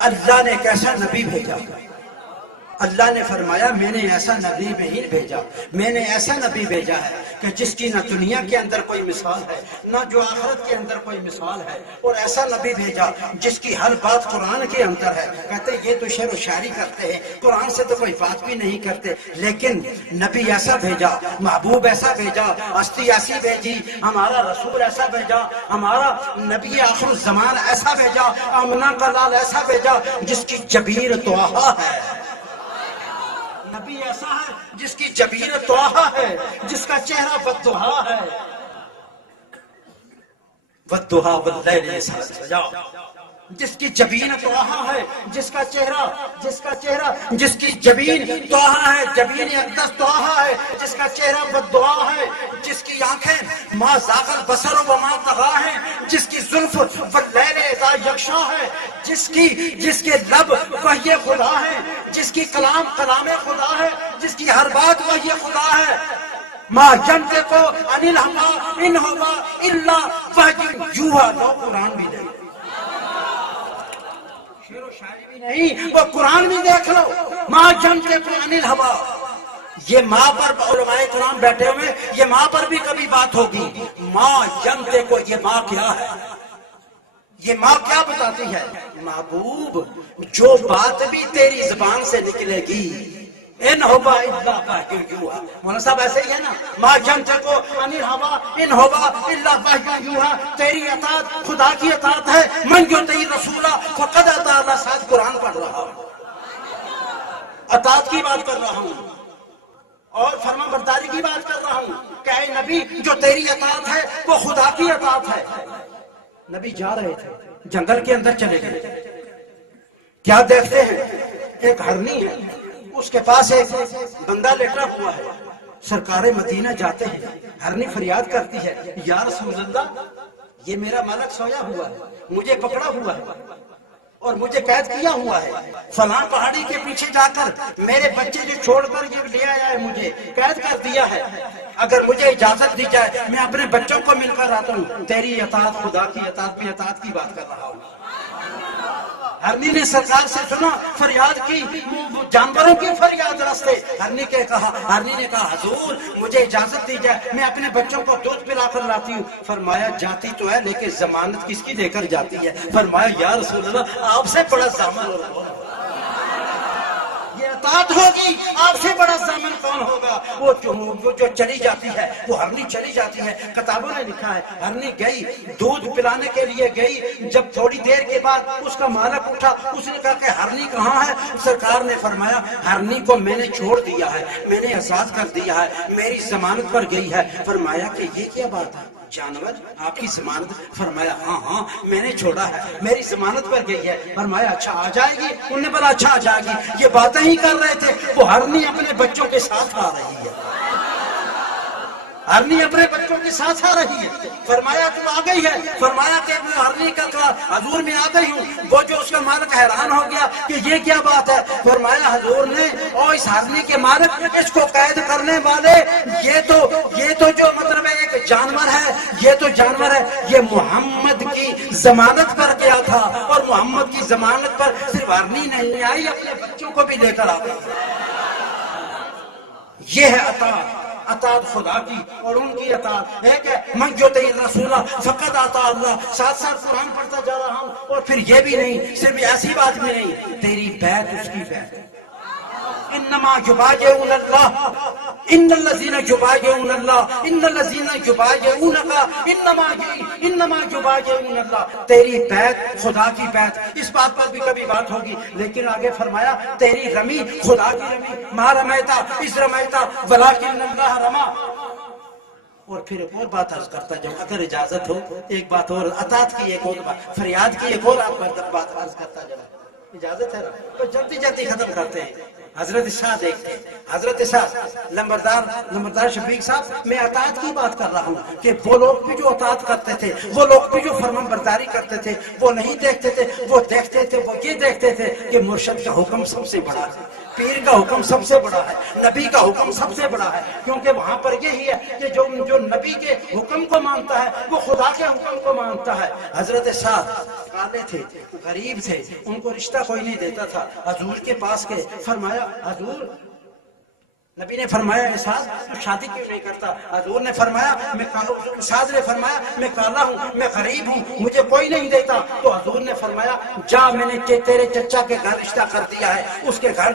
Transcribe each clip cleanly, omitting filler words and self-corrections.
اللہ نے کیسا نبی بھیجا؟ اللہ نے فرمایا میں نے ایسا نبی نہیں بھیجا، میں نے ایسا نبی بھیجا ہے کہ جس کی نہ دنیا کے اندر کوئی مثال ہے نہ جو آخرت کے اندر کوئی مثال ہے، اور ایسا نبی بھیجا جس کی ہر بات قرآن کے اندر ہے۔ کہتے یہ تو شعر و شاعری کرتے ہیں، قرآن سے تو کوئی بات بھی نہیں کرتے، لیکن نبی ایسا بھیجا، محبوب ایسا بھیجا، ہستی ایسی بھیجی، ہمارا رسول ایسا بھیجا، ہمارا نبی آخر الزمان ایسا بھیجا، آمنہ کا لال ایسا بھیجا جس کی جبیر توحا ہے۔ نبی ایسا ہے جس کی جبین توحا ہے، جس کا چہرہ والضحا ہے، والضحا واللیل اذا سجا، جس کی جبین توحا ہے، جس کا چہرہ جس کی جبین توحا ہے، جبین اقدس توحا ہے، جس کا چہرہ والضحا ہے، جس کی آنکھیں ما زاغ البصر وما طغی ہے، جس کی زلف واللیل اذا یغشا ہے، جس کے لب وحی خدا ہے، جس کی کلام خدا ہے، جس کی ہر بات وحی خدا ہے۔ ما ینطق عن الہوی ان ہوا الا وحی یوحی، وہ قرآن بھی نہیں، شعر و شاعری بھی نہیں، وہ قرآن بھی دیکھ لو۔ ما ینطق عن الہوی، یہ ماں پر علماء کرام بیٹھے ہوئے، یہ ماں پر بھی کبھی بات ہوگی۔ ما ینطق، یہ ماں کیا ہے؟ یہ ماں کیا بتاتی ہے؟ محبوب جو بات بھی تیری زبان سے نکلے گی ان ہوبا الا وحی یوحی، مولانا صاحب ایسے ہی ہے نا، ما ینطق عن الہوی ان ہوبا الا وحی یوحی، تیری اطاعت خدا کی اطاعت ہے، من یطیع الرسول فقد اطاع اللہ۔ ساتھ قرآن پڑھ رہا ہوں، اطاعت کی بات کر رہا ہوں اور فرما برداری کی بات کر رہا ہوں کہ اے نبی جو تیری اطاعت ہے وہ خدا کی اطاعت ہے۔ نبی جا رہے تھے، جنگل کے اندر چلے گئے، کیا دیکھتے ہیں؟ ایک ہرنی ہے، اس کے پاس ایک بندہ لیٹا ہوا ہے۔ سرکار مدینہ جاتے ہیں، ہرنی فریاد کرتی ہے، یا رسول اللہ یہ میرا مالک سویا ہوا ہے، مجھے پکڑا ہوا ہے اور مجھے قید کیا ہوا ہے، فلاں پہاڑی کے پیچھے جا کر میرے بچے جو چھوڑ کر یہ لے آیا ہے مجھے قید کر دیا ہے، اگر مجھے اجازت دی جائے میں اپنے بچوں کو مل کر آتا ہوں۔ تیری اطاعت خدا کی اطاعت میں اطاعت کی بات کر رہا ہوں۔ ہرنی نے سرکار سے سنا، فریاد کی، جانوروں کی فریاد رستے۔ ہرنی نے کہا حضور مجھے اجازت دی جائے میں اپنے بچوں کو دودھ پلا کر لاتی ہوں۔ فرمایا جاتی تو ہے لیکن ضمانت کس کی دے کر جاتی ہے؟ فرمایا یا رسول اللہ آپ سے بڑا ضامن ہوگا، یہ اطاعت ہوگی، آپ سے بڑا ضامن کون ہوگا؟ وہ جو چلی جاتی ہے، وہ ہرنی چلی جاتی ہے۔ کتابوں نے لکھا ہے ہرنی گئی دودھ پلانے کے لیے گئی، جب تھوڑی دیر کے بعد اس کا مالک اٹھا، اس نے کہا کہ ہرنی کہاں ہے؟ سرکار نے فرمایا ہرنی کو میں نے چھوڑ دیا ہے، میں نے آزاد کر دیا ہے، میری ضمانت پر گئی ہے۔ فرمایا کہ یہ کیا بات ہے جانور آپ کی ضمانت؟ فرمایا ہاں میں نے چھوڑا ہے، میری ضمانت پر گئی ہے۔ فرمایا اچھا آ جائے گی؟ انہوں نے بولا اچھا آ جائے گی۔ یہ باتیں ہی کر رہے تھے، وہ ہرنی اپنے بچوں کے ساتھ آ رہی ہے، ہرنی اپنے بچوں کے ساتھ آ رہی ہے۔ فرمایا تم آ گئی ہے؟ فرمایا کہ وہ ہرنی کا کہا حضور میں آ گئی ہوں۔ وہ جو اس کا مالک حیران ہو گیا کہ یہ کیا بات ہے؟ فرمایا حضور نے اور اس ہرنی کے مالک اس کو قید کرنے والے یہ تو جو مطلب ہے ایک جانور ہے، یہ تو جانور ہے، یہ محمد کی ضمانت پر گیا تھا اور محمد کی ضمانت پر صرف ہرنی نہیں آئی، اپنے بچوں کو بھی لے کر آ گئی۔ یہ ہے اطاعت خدا کی اور ان کی اطاعت ہے کہ من یطیع الرسول فقد اطاع اللہ۔ ساتھ ساتھ قرآن پڑھتا جا رہا ہوں، اور پھر یہ بھی نہیں، صرف ایسی بات بھی نہیں، تیری بیعت اس کی بیعت۔ انما یبایعون اللہ ان الذین یبایعون اللہ ان الذین یبایعونک انما یبایعون اللہ۔ تیری بیعت خدا کی بیعت، اس بات پر بھی کبھی بات ہوگی، لیکن آگے فرمایا تیری رمی خدا کی رمی، ما رمیتا اذ رمیتا ولکن اللہ رما۔ اور پھر ایک اور بات عرض کرتا جب اگر اجازت ہو، ایک بات اور اطاعت کی، ایک اور بات فریاد کی، ایک اور بات عرض کرتا جب اجازت ہے تو جلدی ختم کرتے ہیں۔ حضرت شاہ دیکھتے حضرت صاحب لمبردار شفیق صاحب، میں اطاعت کی بات کر رہا ہوں کہ وہ لوگ بھی جو اطاعت کرتے تھے، وہ لوگ بھی جو فرمان برداری کرتے تھے، وہ نہیں دیکھتے تھے، وہ دیکھتے تھے، وہ یہ دیکھتے تھے کہ مرشد کا حکم سب سے بڑا ہے، پیر کا حکم سب سے بڑا ہے، نبی کا حکم سب سے بڑا ہے، کیونکہ وہاں پر یہی ہے کہ جو نبی کے حکم کو مانتا ہے وہ خدا کے حکم کو مانتا ہے۔ حضرت صاحب کالے تھے، غریب تھے، ان کو رشتہ کوئی نہیں دیتا تھا، حضور کے پاس گئے، فرمایا حضور، نبی نے فرمایا اسحاق تو شادی کیوں نہیں کرتا؟ حضور نے فرمایا اسحاق نے فرمایا میں کالا ہوں، میں غریب ہوں، مجھے کوئی نہیں دیتا۔ تو حضور نے فرمایا جا، میں نے تیرے چچا کے گھر رشتہ کر دیا ہے، اس کے گھر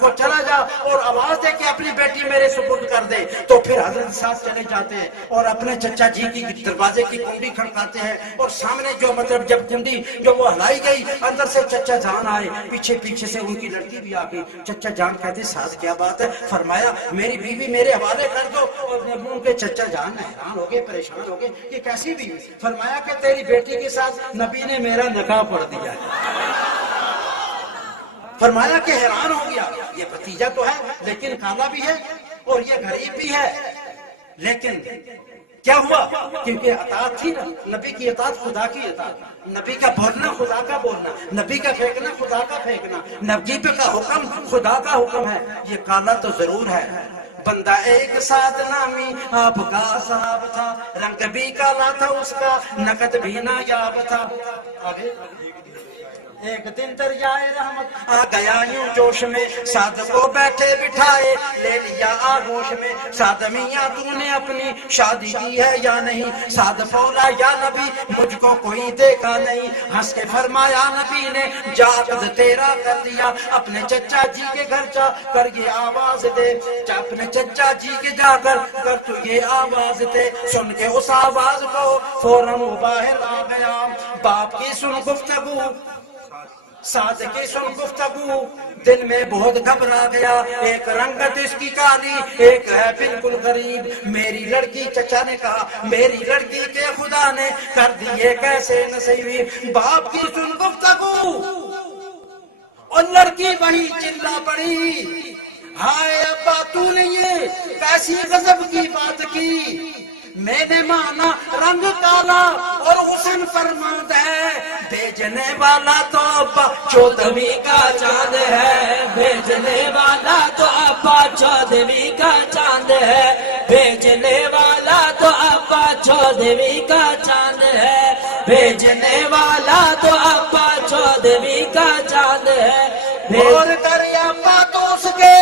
کو چلا جا اور آواز دے کہ اپنی بیٹی میرے سپرد کر دے۔ تو پھر حضرت صاحب چلے جاتے ہیں اور اپنے چچا جی کی دروازے کی کنڈی کھڑکاتے ہیں، اور سامنے جو جب کنڈی جو وہ ہلائی گئی، اندر سے چچا جان آئے، پیچھے سے ان کی لڑکی بھی آ گئی۔ چچا جان کہتے ساز کیا بات ہے؟ فرمایا میری بیوی میرے حوالے کر دو۔ اور ان کے چچا جان حیران ہو گئے، پریشان ہو گئے، یہ کیسی بیوی؟ فرمایا کہ تیری بیٹی کے ساتھ نبی نے میرا نکاح پڑھ دیا ہے۔ فرمایا کہ حیران ہو گیا، یہ بھتیجا تو ہے لیکن کالا بھی ہے اور یہ غریب بھی ہے، لیکن کیا ہوا؟ کیونکہ اطاعت تھی نا، نبی کی اطاعت خدا کی اطاعت، نبی کا بولنا خدا کا بولنا، نبی کا پھینکنا خدا کا پھینکنا، نبی کا حکم خدا کا حکم ہے۔ یہ کالا تو ضرور ہے، بندہ ایک ساتھ نامی آپ کا صاحب تھا، رنگ بھی کالا تھا اس کا، نقد بھی نایاب تھا۔ آگے ایک دن دریائے رحمت آ گیا یوں جوش میں، سعد کو بیٹھے بٹھائے لے لیا آغوش میں، سعد میاں تو نے اپنی شادی کی ہے یا نہیں؟ سعد بولا یا نبی مجھ کو کوئی دیکھا نہیں۔ ہنس کے فرمایا نبی نے جا عقد تیرا کر دیا، اپنے چچا جی کے گھر جا کر یہ آواز دے، جا اپنے چچا جی کے جا کر تو یہ آواز دے۔ سن کے اس آواز کو فوراً وہ باہر آ گیا، باپ کی سن گفتگو، سعد کی سن گفتگو، دل میں بہت گھبرا گیا، ایک رنگت اس کی کالی، ایک ہے بالکل غریب۔ میری لڑکی، چچا نے کہا، میری لڑکی کے خدا نے کر دیے کیسے نصیب۔ باپ کی سن گفتگو اور لڑکی وہی چلا پڑی، ہائے ابا تو نے یہ کیسی غضب کی بات کی، میں نے مانا رنگ کالا اور حسن فرماند ہے، بھیجنے والا تو ابا 14ویں کا چاند ہے، بھیجنے والا تو ابا 14ویں کا چاند ہے، بھیجنے والا تو ابا 14ویں کا چاند ہے، بھیجنے والا تو ابا 14ویں کا چاند ہے۔ اور کر ابا تو اس کے،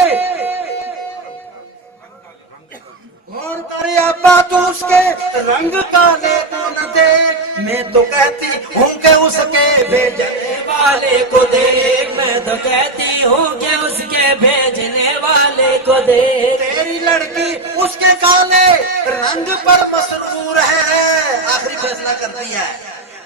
اور کرے ابا تو اس کے رنگ کالے تو نہ دے، میں تو کہتی ہوں کہ اس کے بھیجنے والے کو دیکھ، میں تو کہتی ہوں کہ اس کے بھیجنے والے کو دیکھ۔ تیری لڑکی اس کے کالے رنگ پر مسرور ہے، آخری فیصلہ کرتی ہے،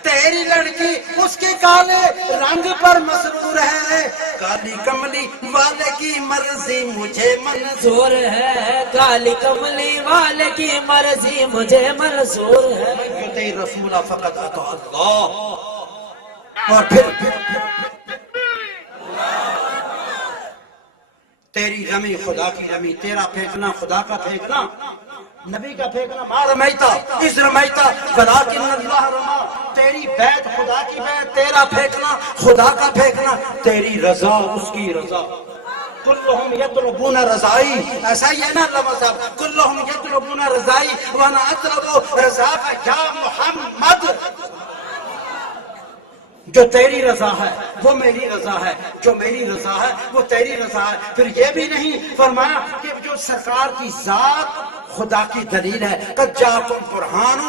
تیری لڑکی اس کے کالے رنگ پر مسرور ہے، کالی کملی والے کی مرضی مجھے منظور ہے، کالی کملی والے کی مرضی مجھے منظور ہے۔ یطیع رسول فقط اطاع اللہ۔ اور پھر تیری رمی خدا کی رمی، تیرا پھینکنا خدا کا پھینکنا، نبی کا پھینکنا، ما رمیتا اذ رمیتا ولکن اللہ رما، تیری بیعت خدا کی بیعت، تیرا پھینکنا خدا کا پھینکنا، تیری رضا اس کی رضا۔ کلہم یطلبون رضائی، ایسا ہی ہے نا علامہ صاحب، کلہم یطلبون رضائی وانا اطلب رضاک یا محمد۔ جو تیری رضا ہے وہ میری رضا ہے، جو میری رضا ہے وہ تیری رضا ہے۔ پھر یہ بھی نہیں فرمایا کہ جو سرکار کی ذات خدا کی دلیل ہے، قد جاءکم برہان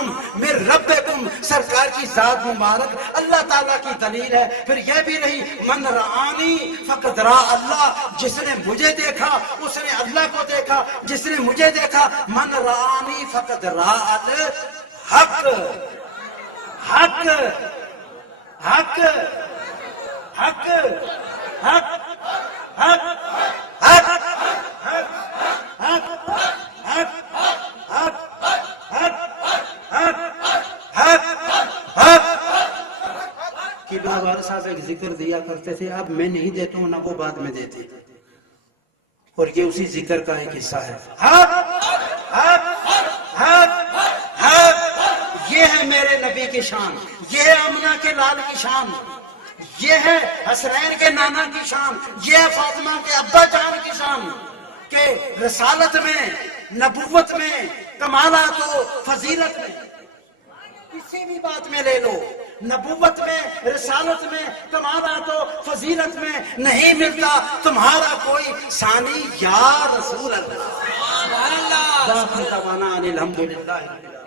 من ربکم، سرکار کی ذات مبارک اللہ تعالیٰ کی دلیل ہے۔ پھر یہ بھی نہیں، من رآنی فقد رأى اللہ، جس نے مجھے دیکھا اس نے اللہ کو دیکھا، جس نے مجھے دیکھا، من رآنی فقد رأى الحق، حق حق حق حق حق حق قبلہ وارث صاحب ایک ذکر دیا کرتے تھے، اب میں نہیں دیتا ہوں نہ وہ بعد میں دیتے، اور یہ اسی ذکر کا ایک حصہ ہے. یہ ہے میرے نبی کی شان، یہ ہے آمنہ کے لال کی شان، یہ ہے حسنین کے نانا کی شان، یہ ہے فاطمہ کے ابا جان کی شان کہ رسالت میں، نبوت میں، کمالات و فضیلت میں کسی بھی بات میں لے لو، نبوت میں، رسالت میں، کمالات و فضیلت میں نہیں ملتا تمہارا کوئی ثانی یا رسول اللہ. سبحان اللہ. الحمدللہ.